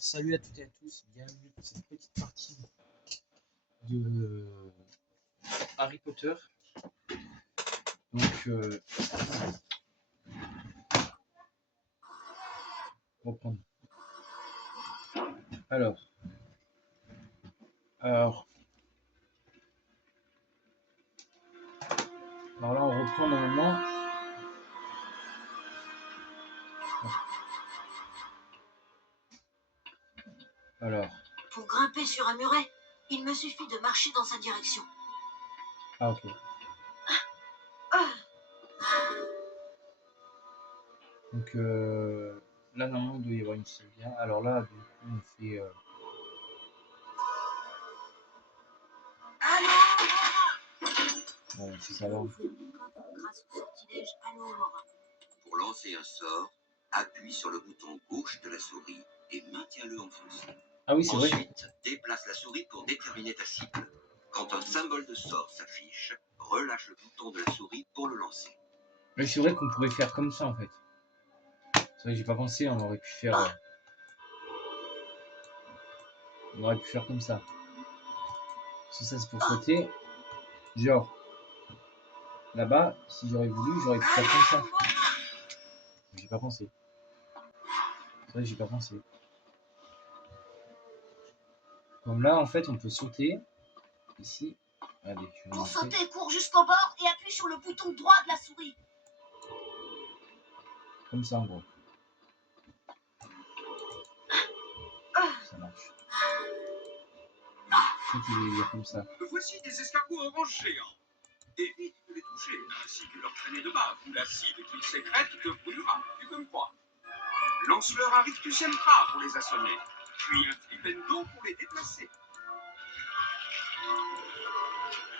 Alors salut à toutes et à tous, bienvenue pour cette petite partie de Harry Potter. Donc reprendre. Alors là on reprend normalement. Alors. Pour grimper sur un muret, il me suffit de marcher dans sa direction. Ah ok. Donc là normalement il doit y avoir une sauvegarde. Alors là du coup on fait bon, c'est ça va. Grâce au sortilège Allo Aurora. Pour lancer un sort, appuie sur le bouton gauche de la souris et maintiens-le enfoncé. Ah oui, c'est vrai. Ensuite, déplace la souris pour déterminer ta cible. Quand un symbole de sort s'affiche, relâche le bouton de la souris pour le lancer. Mais c'est vrai qu'on pourrait faire comme ça en fait. C'est vrai que j'ai pas pensé, on aurait pu faire comme ça. Si ça c'est pour sauter, genre là-bas, si j'aurais voulu, j'aurais pu faire comme ça. J'ai pas pensé. C'est vrai que j'ai pas pensé. Comme là, en fait, on peut sauter. Ici. Allez, je vais Pour lancer. sauter, cours jusqu'au bord et appuie sur le bouton droit de la souris. Comme ça, en gros. Ça marche. Il y a comme ça. Voici des escargots orange géants. Évite de les toucher, ainsi que leur traînée de bave, ou l'acide qu'ils sécrètent te brûlera, tu peux me croire. Lance-leur un rictus empra pour les assommer, puis un flipendo pour les déplacer.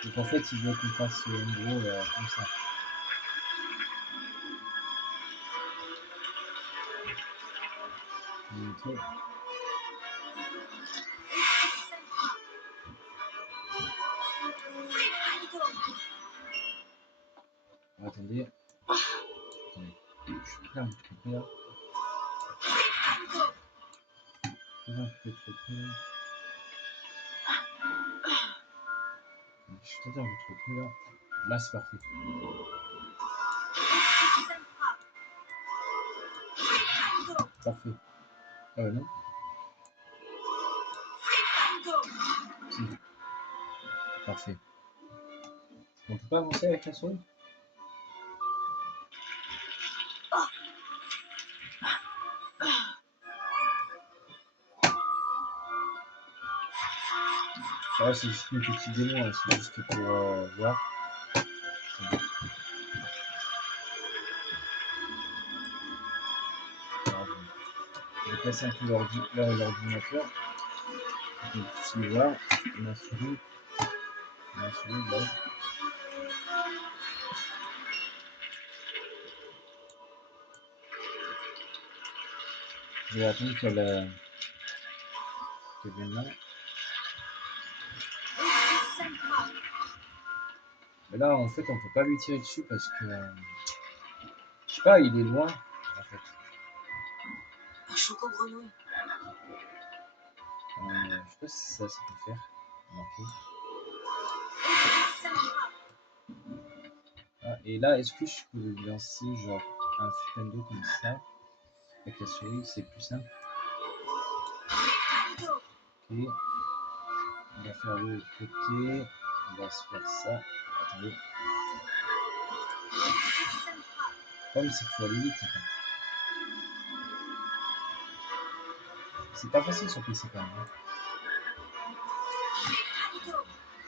Donc en fait, il veut qu'on fasse en gros comme ça. Okay. Attendez. Je suis prêt à me tromper là. Je suis totalement trompé là. Là c'est parfait. Parfait. Ah ouais, non. Si. Parfait. On peut pas avancer avec la souris? Ah, c'est juste une petite démo, hein. C'est juste pour voir. Alors, je vais passer un peu l'ordinateur. Vous puissiez voir ma souris. Là. Je vais attendre qu'elle vienne là. Mais là, en fait, on peut pas lui tirer dessus parce que je sais pas, il est loin en fait. Un choco-grenouille. Je sais pas si ça peut faire. Ah, et là, est-ce que je peux lui lancer genre un flipendo comme ça avec la souris? C'est plus simple. Ok. On va faire le côté. On va se faire ça. Attendez. Comme c'est qu'il faut aller vite en fait. C'est pas facile sur PC quand même. Hein.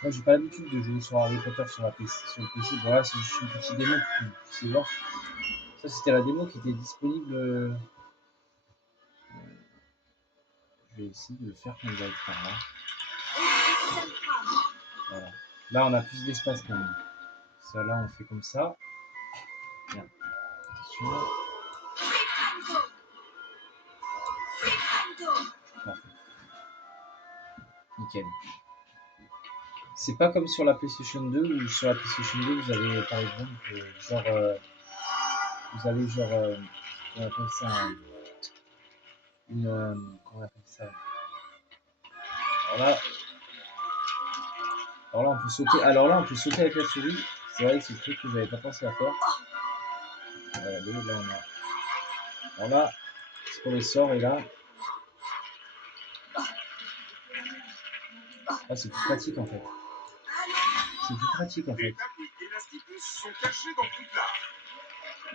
Moi j'ai pas l'habitude de jouer sur Harry Potter sur le PC. Voilà, c'est juste une petite démo pour que vous puissiez voir. Ça c'était la démo qui était disponible. Je vais essayer de le faire quand il va être par là. Voilà. Là on a plus d'espace quand même. Ça là on fait comme ça. Bien. Attention. Parfait. Nickel. C'est pas comme sur la PlayStation 2 où sur la PlayStation 2 vous avez par exemple genre vous avez genre on appelle ça comment on appelle ça là, alors là, on peut sauter. Alors là, on peut sauter avec la souris. C'est vrai que c'est le truc que j'avais pas pensé à faire. Regardez, là, on a. Alors là, c'est pour les sorts, et là. Ah, c'est plus pratique en fait. C'est plus pratique en Des fait. tapis d'élasticus sont cachés dans toute l'arme.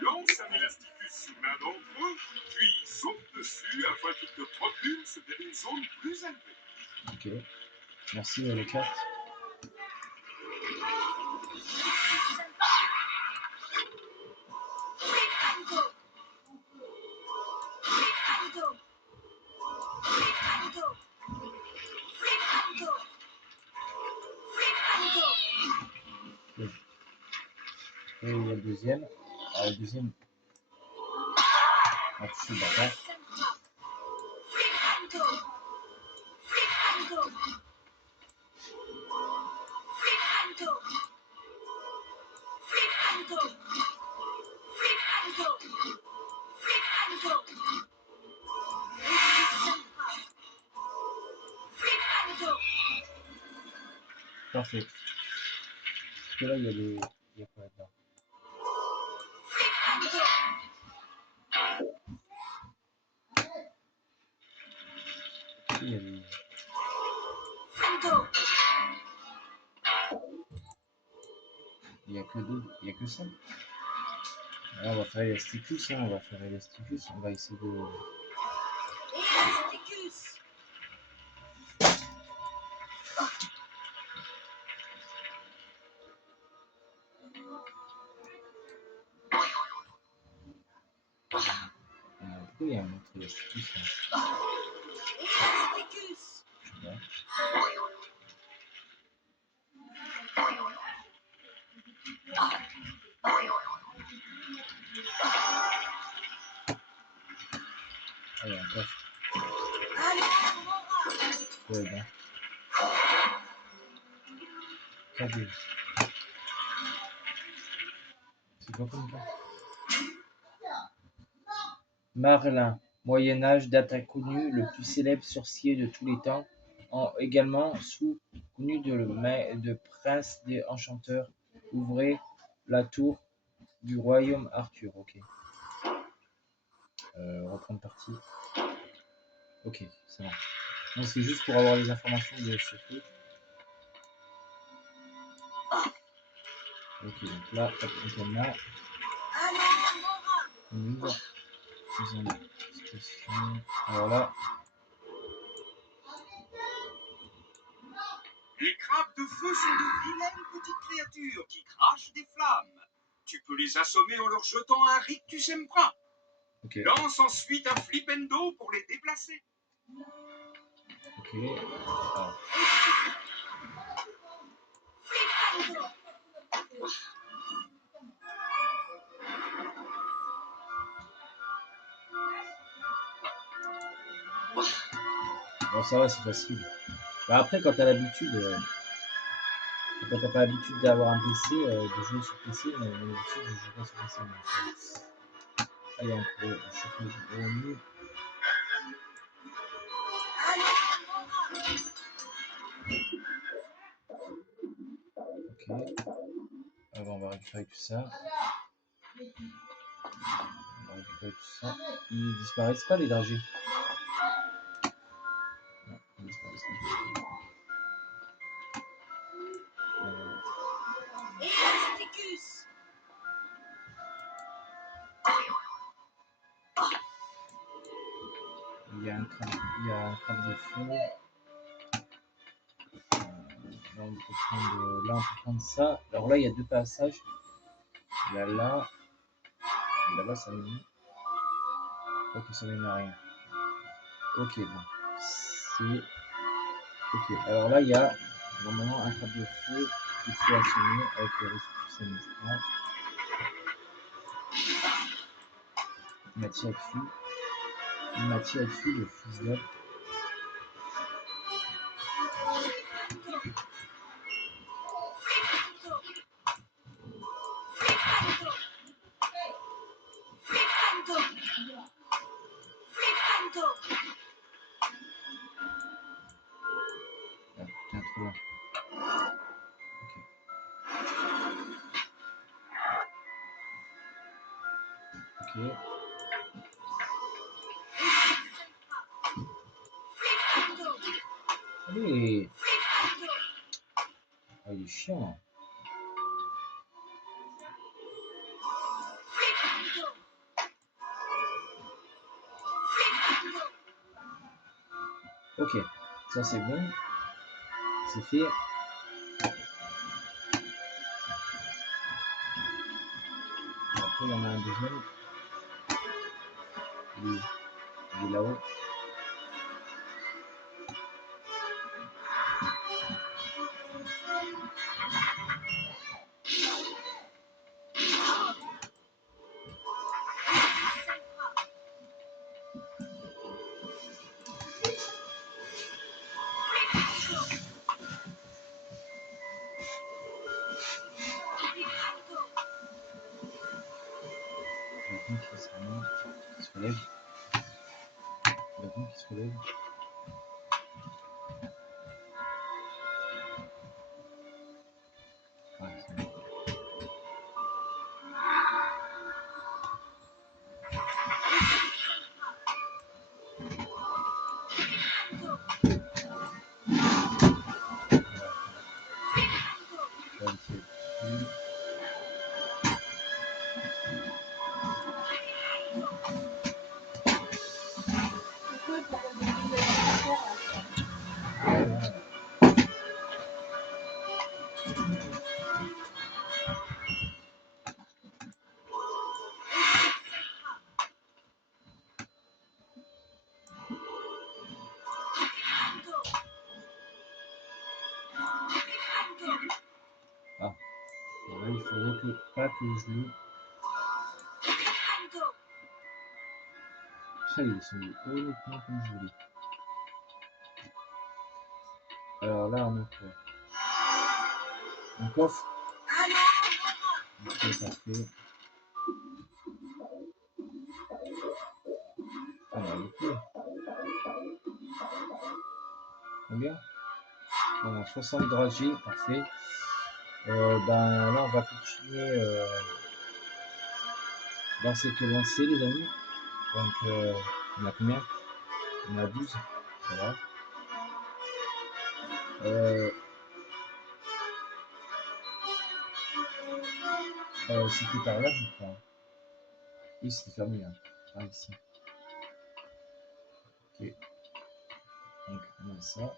Lance un élasticus sur l'un d'entre eux, puis saute dessus afin qu'il te propulse vers une zone plus élevée. Ok. Merci les cartes. Et il y a le deuxième. Alors le deuxième. On va toucher le bâtard. Parfait. Parce que là, il y a les. Il y a quoi là-dedans? Il y a les. Il y a que deux. Il y a que ça. Là, on va faire Elasticus, hein. On va faire Elasticus. On va essayer de. Pourquoi il y a un autre Elasticus là? Ouais. Ah, il y a un coffre. Ouais, ben. Cadeau. C'est quoi comme ça? Merlin, Moyen-Âge, date inconnue, le plus célèbre sorcier de tous les temps, également connu de prince des enchanteurs, ouvrez la tour du royaume Arthur. Ok. Reprendre partie. Ok, c'est bon. Non, c'est juste pour avoir les informations de ce truc. Ok, donc là, hop, on là. On ouvre. Alors là, Les crabes de feu sont de vilaines petites créatures qui crachent des flammes. Tu peux les assommer en leur jetant un rictus empra. ok, Lance ensuite un flipendo pour les déplacer. ok. Alors, bon, ça va, c'est facile. Bah, après, quand t'as l'habitude, quand t'as pas l'habitude d'avoir un PC, de jouer sur PC, mais d'habitude, je joue pas sur PC. Donc, ah, il y a un peu de chocolat revenu. Ok. Alors, on va récupérer tout ça. On va récupérer tout ça. Ils disparaissent pas, les dragées. Non, ils disparaissent pas. Il y a un crabe de feu. Là, on peut prendre ça. Alors là, il y a deux passages. Il y a là. Et là-bas, ça mène. Ok, ça mène à rien. Ok, bon. C'est. Ok, alors là, il y a normalement un crabe de feu qu'il faut assommer avec le ressources administratives. Il m'a tiré dessus. Il m'a tiré dessus, le fils d'homme. trop loin. Ok. Ok. Allez. Ah, il est chiant. Ok, ça c'est bon. C'est fait. Après, il y en a un deuxième. Il est là-haut. J'attends qu'il se ramène, qu'il se relève. J'attends qu'il se relève. Ah, c'est bon. Je vais essayer de- Ah, là, il faudrait pas que je le. Ah, il est descendu honnêtement comme je voulais. Alors là, on a quoi? Un coffre. Ok, parfait. Ah, bah, ok. Combien? Bon, 60 dragées, parfait. Ben là, on va continuer dans cette lancée, les amis. Donc, on a combien? On a 12. Ça va. C'était par là, je crois. Oui, c'était fermé là. Ah, ici. Ok. Donc, on a ça.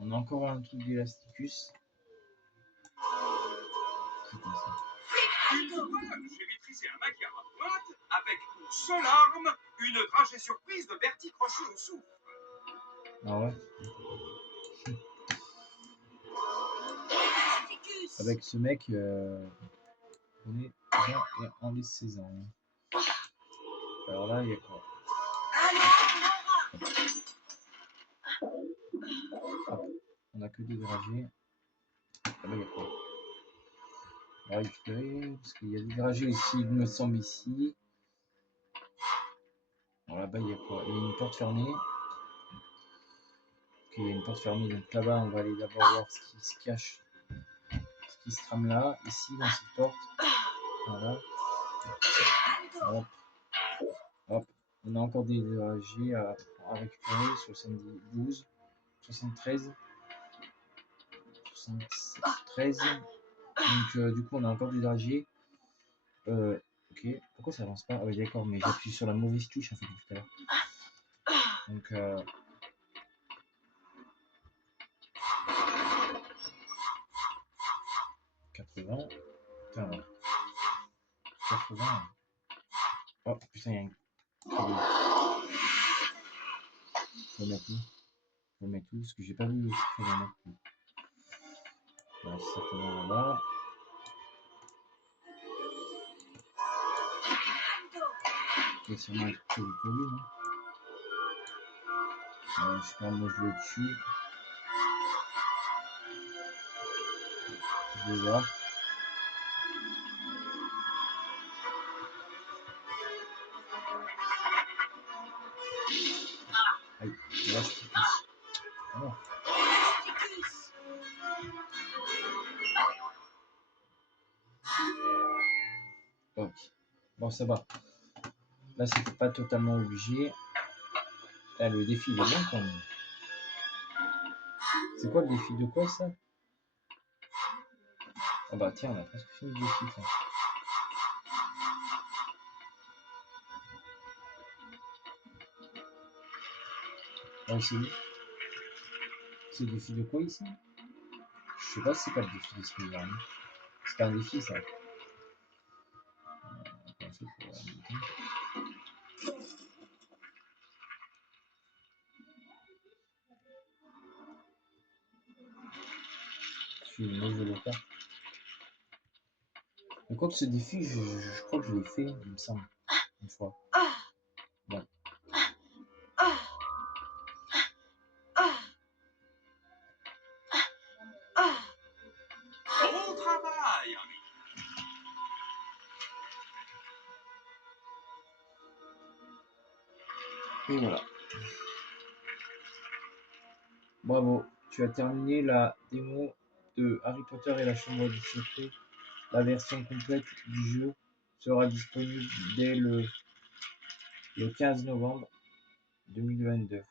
On a encore un truc d'élasticus. C'est comme ça. Une fois, j'ai maîtrisé un maquillage à pointe avec pour seule arme une dragée surprise de Bertie Crochet au souffle. Ah ouais. Avec ce mec, on est déjà en les 16 ans. Alors là, il y a quoi? Hop. On a que des dragées. Ah bah, il y a quoi? On va récupérer, parce qu'il y a des dragées ici, il me semble ici. Alors là-bas, il y a quoi? Il y a une porte fermée. Ok, il y a une porte fermée, donc là-bas, on va aller d'abord voir ce qui se cache, ce qui se trame là, ici, dans cette porte. Voilà. Hop. Hop. On a encore des dragées à récupérer, 72, 73, 73. Donc, du coup, on a encore des dragées. Ok, pourquoi ça avance pas? Ah oui, d'accord, mais j'appuie sur la mauvaise touche en fait tout à l'heure. Donc, 80. Putain, 80. Oh putain, il y a un. Faut mettre où? Faut mettre où? Parce que j'ai pas vu ce qu'il faut mettre. Voilà, c'est certainement là-bas. Il y a sûrement un truc prévu pour lui, non? Je sais pas, moi je le tue. Je vais voir. Aïe, là, c'est plus. Ah non. ça va. Là, c'était pas totalement obligé. Ah, le défi, il est bien quand même. C'est quoi le défi de quoi, ça? Ah bah tiens, on a presque fini le défi, ça. Ah, c'est le défi de quoi, ici? Je sais pas si c'est pas le défi de ce qu'il y a. C'est pas un défi, ça. Attends, c'est pour... Je vais le faire. Mais quoi que ce défi, je crois que je l'ai fait, il me semble, une fois. Bon. Bon travail, ami. Et voilà. Bravo, tu as terminé la démo de Harry Potter et la Chambre du Secret. La version complète du jeu sera disponible dès le 15 novembre 2022.